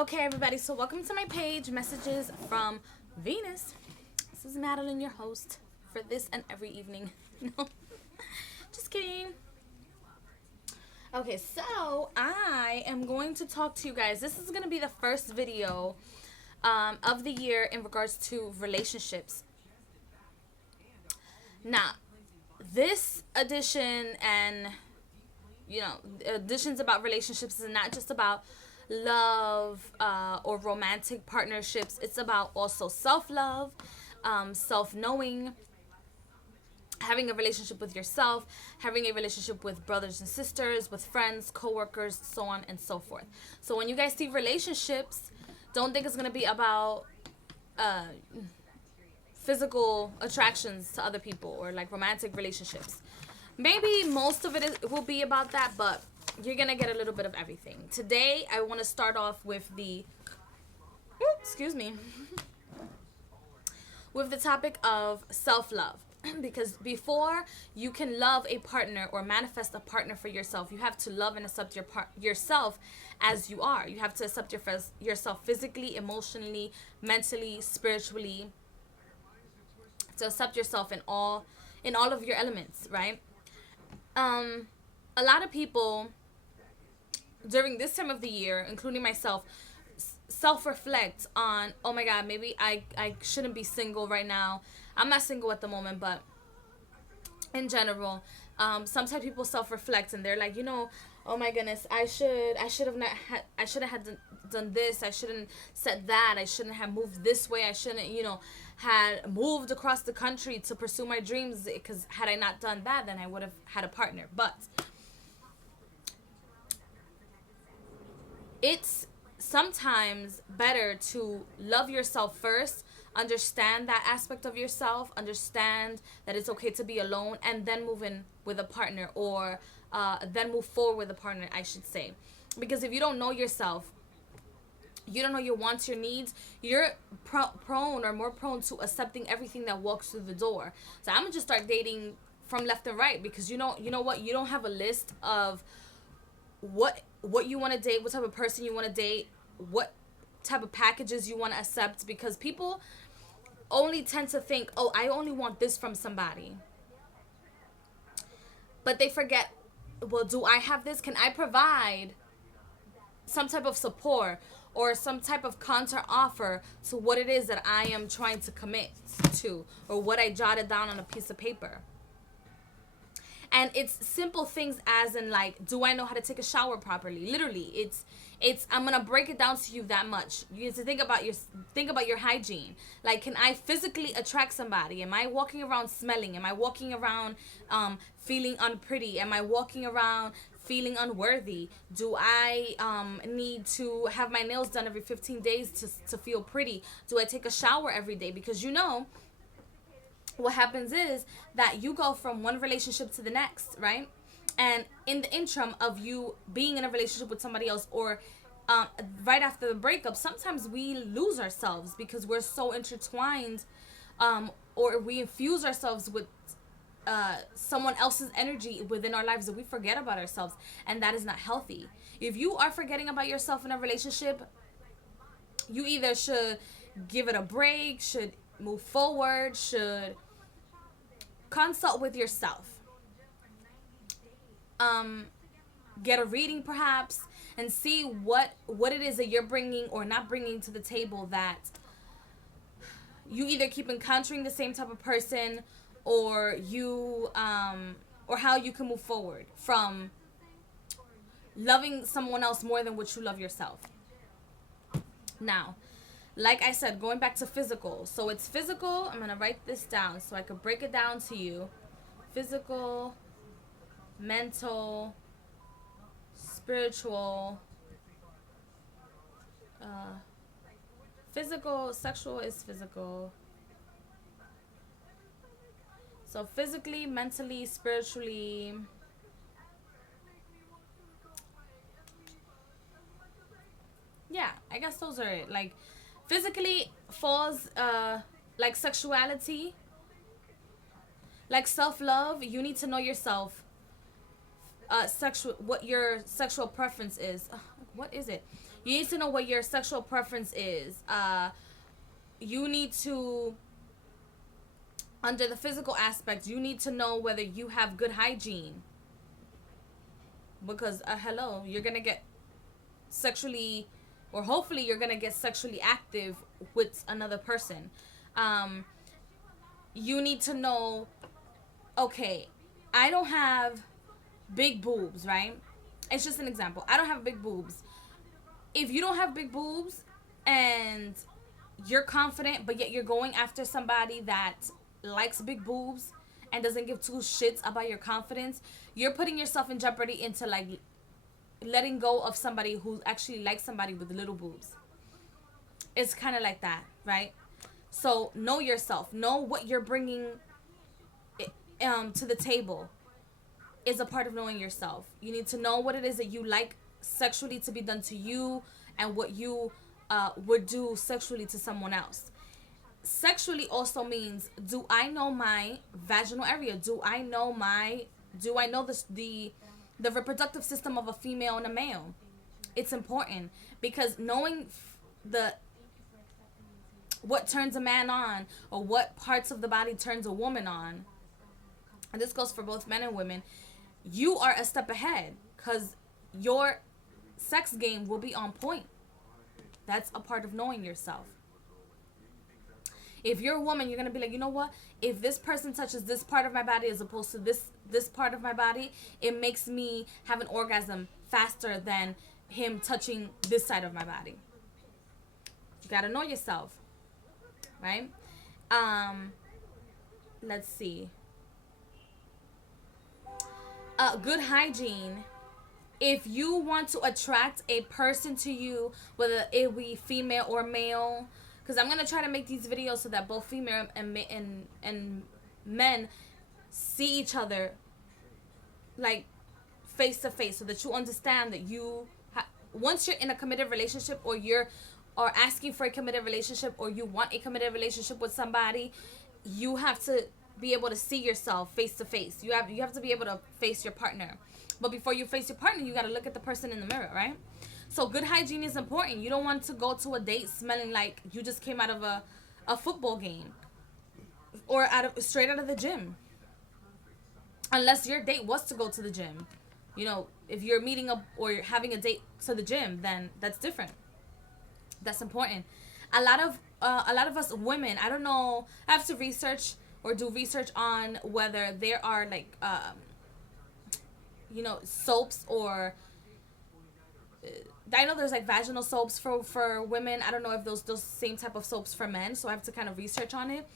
Okay, everybody, so welcome to my page, Messages from Venus. This is Madeline, your host, for this and every evening. No, just kidding. Okay, so I am going to talk to you guys. This is going to be the first video of the year in regards to relationships. Now, this edition and, editions about relationships is not just about love or romantic partnerships. It's about also self-love, self-knowing, having a relationship with yourself, having a relationship with brothers and sisters, with friends, co-workers, so on and so forth. So when you guys see relationships, don't think it's going to be about physical attractions to other people or like romantic relationships. Maybe most of it will be about that, but you're going to get a little bit of everything. Today, I want to start off with with the topic of self-love. Because before you can love a partner or manifest a partner for yourself, you have to love and accept yourself as you are. You have to accept yourself physically, emotionally, mentally, spiritually, to accept yourself in all of your elements, right? A lot of people during this time of the year, including myself, self-reflect on, oh my god, maybe I shouldn't be single right now. I'm not single at the moment, but in general, sometimes people self-reflect and they're like, oh my goodness, I shouldn't have done this, I shouldn't said that, I shouldn't have moved this way, I shouldn't, had moved across the country to pursue my dreams, because had I not done that, then I would have had a partner. But it's sometimes better to love yourself first, understand that aspect of yourself, understand that it's okay to be alone, and then move in with a partner, or then move forward with a partner, I should say. Because if you don't know yourself, you don't know your wants, your needs, you're more prone to accepting everything that walks through the door. So I'm gonna just start dating from left and right, because you know what, you don't have a list of what you want to date, what type of person you want to date, what type of packages you want to accept, because people only tend to think, oh, I only want this from somebody. But they forget, well, do I have this? Can I provide some type of support or some type of counter offer to what it is that I am trying to commit to, or what I jotted down on a piece of paper? And it's simple things as in, like, do I know how to take a shower properly? Literally, it's I'm gonna break it down to you that much. You have to think about your hygiene. Like, can I physically attract somebody? Am I walking around smelling? Am I walking around feeling unpretty? Am I walking around feeling unworthy? Do I need to have my nails done every 15 days to feel pretty? Do I take a shower every day? Because what happens is that you go from one relationship to the next, right? And in the interim of you being in a relationship with somebody else, or right after the breakup, sometimes we lose ourselves because we're so intertwined, or we infuse ourselves with someone else's energy within our lives, that we forget about ourselves, and that is not healthy. If you are forgetting about yourself in a relationship, you either should give it a break, should move forward, should consult with yourself, get a reading perhaps, and see what it is that you're bringing or not bringing to the table, that you either keep encountering the same type of person, or you or how you can move forward from loving someone else more than what you love yourself. Now, like I said, going back to physical. So it's physical. I'm going to write this down so I could break it down to you. Physical, mental, spiritual, physical, sexual is physical. So physically, mentally, spiritually. Yeah, I guess those are it. Like, physically falls like sexuality, like self-love. You need to know yourself. What your sexual preference is. What is it? You need to know what your sexual preference is. You need to, under the physical aspect, you need to know whether you have good hygiene. Because, hello, you're going to get sexually, or hopefully you're going to get sexually active with another person. Um, you need to know, okay, I don't have big boobs, right? It's just an example. I don't have big boobs. If you don't have big boobs and you're confident, but yet you're going after somebody that likes big boobs and doesn't give two shits about your confidence, you're putting yourself in jeopardy into like letting go of somebody who actually likes somebody with little boobs. It's kind of like that, right? So know yourself. Know what you're bringing to the table is a part of knowing yourself. You need to know what it is that you like sexually to be done to you, and what you would do sexually to someone else. Sexually also means, do I know my vaginal area? Do I know the reproductive system of a female and a male? It's important, because knowing the what turns a man on, or what parts of the body turns a woman on, and this goes for both men and women, you are a step ahead, because your sex game will be on point. That's a part of knowing yourself. If you're a woman, you're gonna be like, you know what? If this person touches this part of my body as opposed to this part of my body, it makes me have an orgasm faster than him touching this side of my body. You gotta know yourself, right? Let's see. Good hygiene. If you want to attract a person to you, whether it be female or male, because I'm gonna try to make these videos so that both female and men see each other like face to face, so that you understand that once you're in a committed relationship, or you're asking for a committed relationship, or you want a committed relationship with somebody, you have to be able to see yourself face to face. You have to be able to face your partner. But before you face your partner, you got to look at the person in the mirror, right? So good hygiene is important. You don't want to go to a date smelling like you just came out of a football game, or straight out of the gym. Unless your date was to go to the gym. You know, if you're meeting up or you're having a date to the gym, then that's different. That's important. A lot of us women, I don't know, I have to research or do research on whether there are like soaps, or I know there's like vaginal soaps for women. I don't know if those same type of soaps for men, so I have to kind of research on it.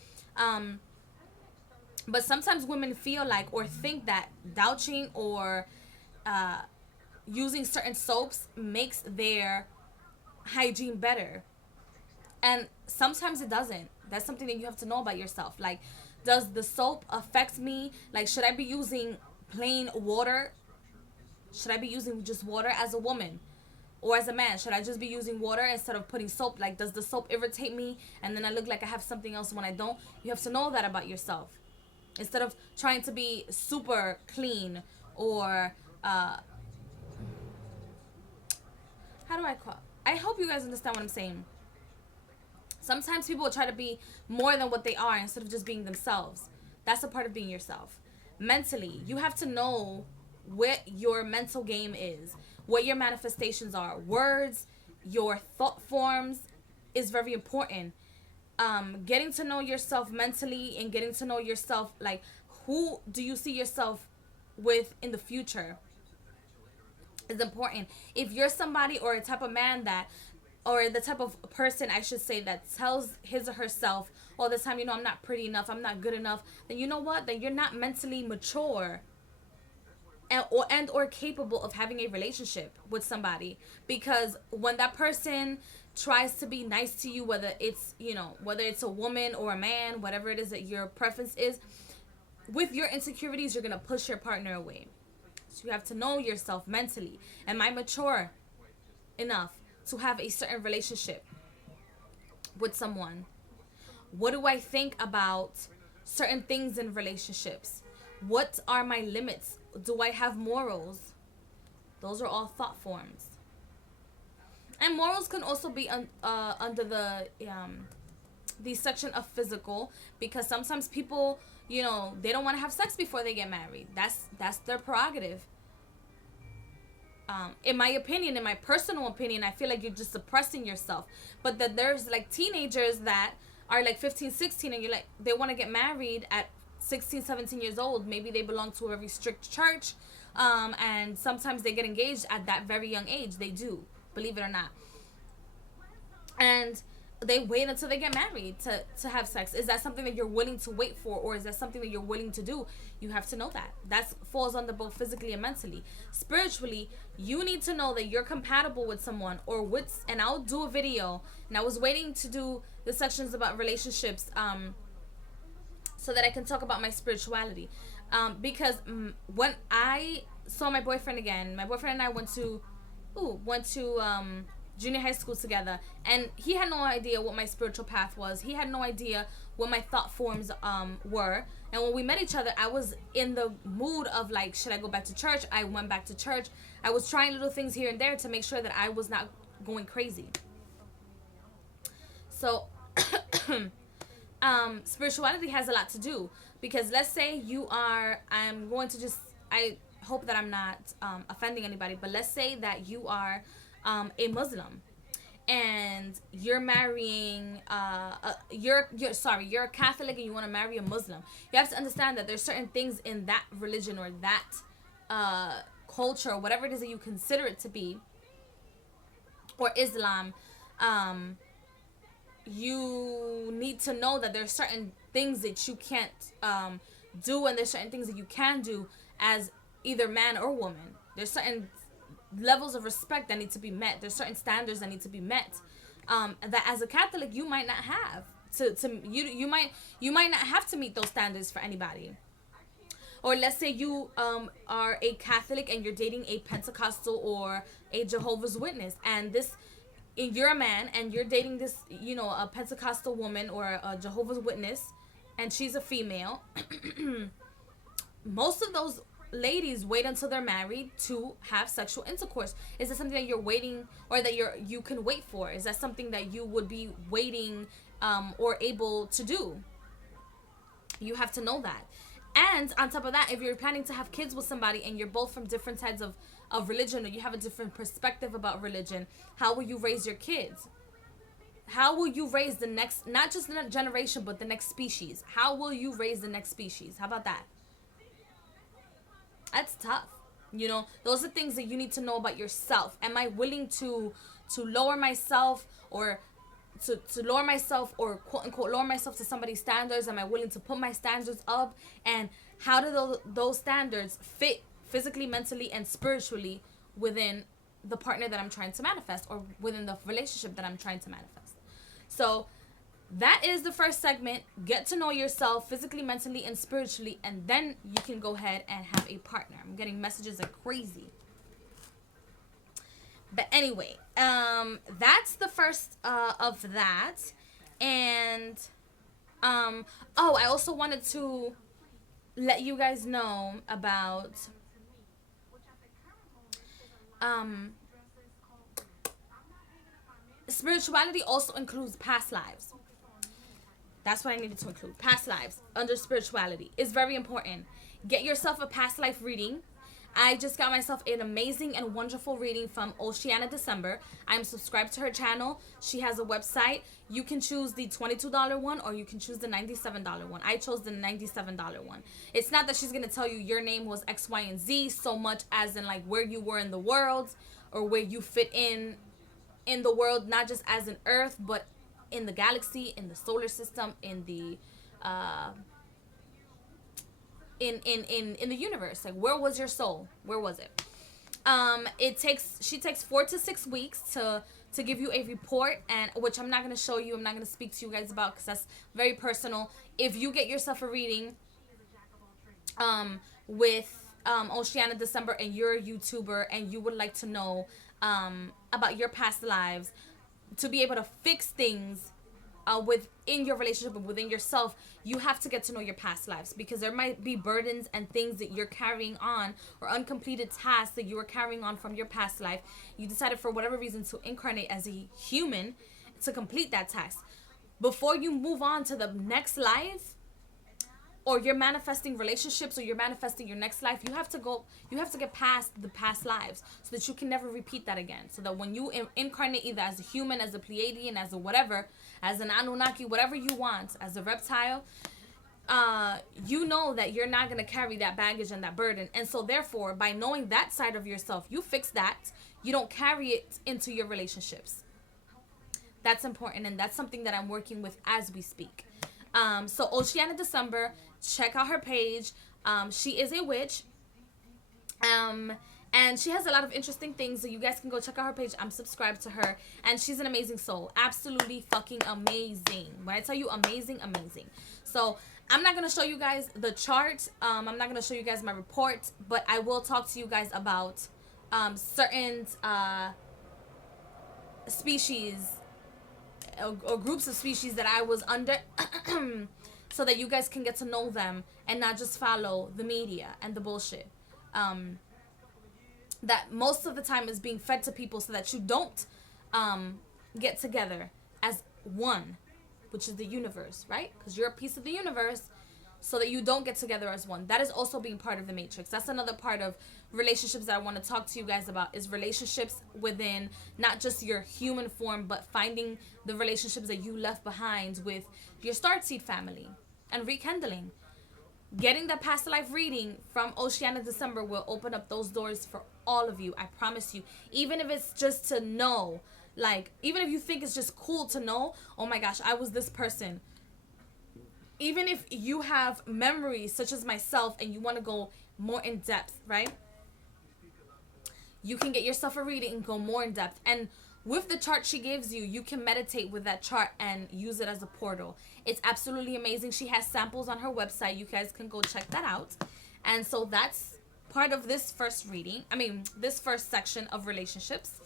But sometimes women feel like, or think that douching or using certain soaps makes their hygiene better, and sometimes it doesn't. That's something that you have to know about yourself. Like, does the soap affect me? Like, should I be using plain water? Should I be using just water as a woman? Or as a man, should I just be using water instead of putting soap? Like, does the soap irritate me and then I look like I have something else when I don't? You have to know that about yourself. Instead of trying to be super clean, or how do I call? I hope you guys understand what I'm saying. Sometimes people will try to be more than what they are instead of just being themselves. That's a part of being yourself. Mentally, you have to know what your mental game is, what your manifestations are. Words, your thought forms is very important. Getting to know yourself mentally, and getting to know yourself, like, who do you see yourself with in the future, is important. If you're somebody, or a type of man that, or the type of person, I should say, that tells his or herself all the time, I'm not pretty enough, I'm not good enough, then you know what? Then you're not mentally mature and or capable of having a relationship with somebody. Because when that person tries to be nice to you, whether it's a woman or a man, whatever it is that your preference is, with your insecurities, you're gonna push your partner away. So you have to know yourself mentally. Am I mature enough to have a certain relationship with someone? What do I think about certain things in relationships? What are my limits? Do I have morals? Those are all thought forms. And morals can also be under the section of physical, because sometimes people, they don't want to have sex before they get married. That's their prerogative. In my opinion, in my personal opinion, I feel like you're just suppressing yourself. But that there's like teenagers that are like 15, 16, and you're like, they want to get married at 16, 17 years old. Maybe they belong to a very strict church, and sometimes they get engaged at that very young age. They do, believe it or not. And they wait until they get married to have sex. Is that something that you're willing to wait for, or is that something that you're willing to do? You have to know that falls under both physically and mentally. Spiritually, you need to know that you're compatible with someone, or with, and I'll do a video, and I was waiting to do the sections about relationships, so that I can talk about my spirituality, because when I saw my boyfriend again, my boyfriend and I went to junior high school together, and he had no idea what my spiritual path was. He had no idea what my thought forms were. And when we met each other, I was in the mood of like, should I go back to church? I went back to church. I was trying little things here and there to make sure that I was not going crazy. So spirituality has a lot to do, because let's say I hope that I'm not offending anybody, but let's say that you are a Muslim, and you're marrying you're a Catholic and you want to marry a Muslim. You have to understand that there's certain things in that religion, or that culture, or whatever it is that you consider it to be, or Islam. You need to know that there's certain things that you can't do, and there's certain things that you can do as either man or woman. There's certain levels of respect that need to be met. There's certain standards that need to be met, that as a Catholic you might not have you might not have to meet those standards for anybody. Or let's say you are a Catholic and you're dating a Pentecostal or a Jehovah's Witness, and you're a man and you're dating this, a Pentecostal woman or a Jehovah's Witness, and she's a female. Most of those ladies wait until they're married to have sexual intercourse. Is that something that you're waiting, or that you can wait for? Is that something that you would be waiting or able to do? You have to know that. And on top of that, if you're planning to have kids with somebody and you're both from different sides of religion, or you have a different perspective about religion, how will you raise your kids? How will you raise the next, not just the next generation, but the next species? How will you raise the next species? How about that? That's tough. Those are things that you need to know about yourself. Am I willing to lower myself, or to lower myself, or quote unquote lower myself to somebody's standards? Am I willing to put my standards up? And how do those standards fit physically, mentally, and spiritually within the partner that I'm trying to manifest, or within the relationship that I'm trying to manifest? So that is the first segment. Get to know yourself physically, mentally, and spiritually, and then you can go ahead and have a partner. I'm getting messages like crazy. But anyway, that's the first of that. And I also wanted to let you guys know about spirituality also includes past lives. That's what I needed to include. Past lives under spirituality is very important. Get yourself a past life reading. I just got myself an amazing and wonderful reading from Oceana December. I'm subscribed to her channel. She has a website. You can choose the $22 one, or you can choose the $97 one. I chose the $97 one. It's not that she's going to tell you your name was X, Y, and Z so much as in like where you were in the world, or where you fit in the world, not just as an Earth, but in the galaxy, in the solar system, in the in the universe. Like, where was your soul? Where was it? She takes 4 to 6 weeks to give you a report, and which I'm not going to show you. I'm not going to speak to you guys about, because that's very personal. If you get yourself a reading with Oceana December, and you're a YouTuber and you would like to know about your past lives, to be able to fix things within your relationship and within yourself, you have to get to know your past lives, because there might be burdens and things that you're carrying on, or uncompleted tasks that you were carrying on from your past life. You decided for whatever reason to incarnate as a human to complete that task. Before you move on to the next life, or you're manifesting relationships, or you're manifesting your next life, you have to get past the past lives, so that you can never repeat that again. So that when you incarnate, either as a human, as a Pleiadian, as a whatever, as an Anunnaki, whatever you want, as a reptile, you know that you're not going to carry that baggage and that burden. And so therefore, by knowing that side of yourself, you fix that. You don't carry it into your relationships. That's important, and that's something that I'm working with as we speak. So Oceana December, check out her page. She is a witch. And she has a lot of interesting things, so you guys can go check out her page. I'm subscribed to her, and she's an amazing soul. Absolutely fucking amazing. When I tell you amazing, amazing. So I'm not going to show you guys the chart. I'm not going to show you guys my report, but I will talk to you guys about certain species, or groups of species that I was under, so that you guys can get to know them and not just follow the media and the bullshit that most of the time is being fed to people, so that you don't get together as one, which is the universe, right? Because you're a piece of the universe, so that you don't get together as one. That is also being part of the matrix. That's another part of relationships that I want to talk to you guys about, is relationships within not just your human form, but finding the relationships that you left behind with your starseed family, and rekindling. Getting that past life reading from Oceana December will open up those doors for all of you. I promise you. Even if it's just to know, like, even if you think it's just cool to know, oh my gosh, I was this person. Even if you have memories such as myself and you want to go more in depth, right? You can get yourself a reading and go more in depth. And with the chart she gives you, you can meditate with that chart and use it as a portal. It's absolutely amazing. She has samples on her website. You guys can go check that out. And so that's part of this first reading. This first section of relationships.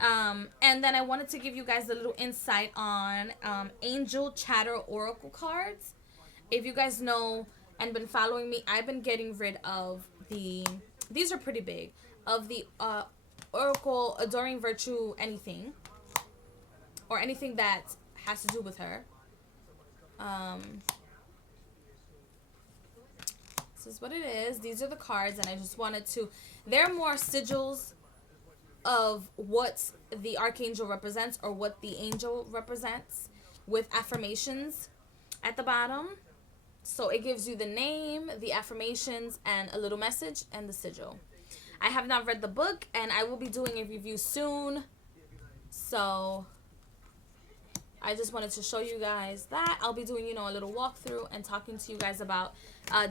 And then I wanted to give you guys a little insight on Angel Chatter Oracle cards. If you guys know and been following me, I've been getting rid of these are pretty big, of the Oracle Adoring Virtue anything, or anything that has to do with her. This is what it is. These are the cards, and I just wanted to, they're more sigils of what the archangel represents, or what the angel represents, with affirmations at the bottom. So it gives you the name, the affirmations, and a little message, and the sigil. I have not read the book, and I will be doing a review soon. So I just wanted to show you guys that. I'll be doing, a little walkthrough and talking to you guys about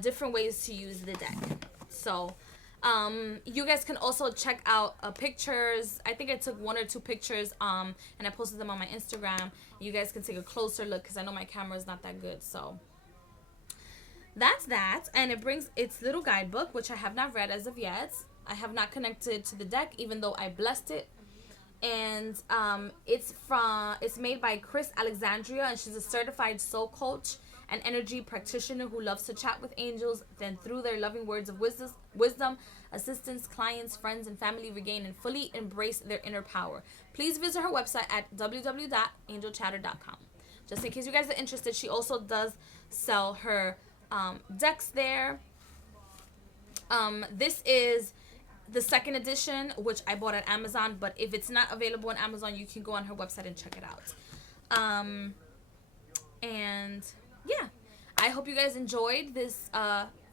different ways to use the deck. So you guys can also check out pictures. I think I took 1 or 2 pictures and I posted them on my Instagram. You guys can take a closer look, because I know my camera is not that good. So that's that. And it brings its little guidebook, which I have not read as of yet. I have not connected to the deck, even though I blessed it. And it's made by Chris Alexandria, and she's a certified soul coach and energy practitioner who loves to chat with angels, then through their loving words of wisdom, assistance, clients, friends, and family regain and fully embrace their inner power. Please visit her website at www.angelchatter.com. Just in case you guys are interested, she also does sell her decks there. This is the 2nd edition, which I bought at Amazon, but if it's not available on Amazon, you can go on her website and check it out. And yeah, I hope you guys enjoyed this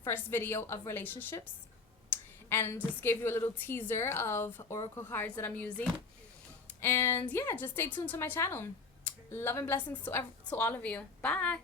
first video of relationships, and just gave you a little teaser of oracle cards that I'm using. And yeah, just stay tuned to my channel. Love and blessings to all of you. Bye.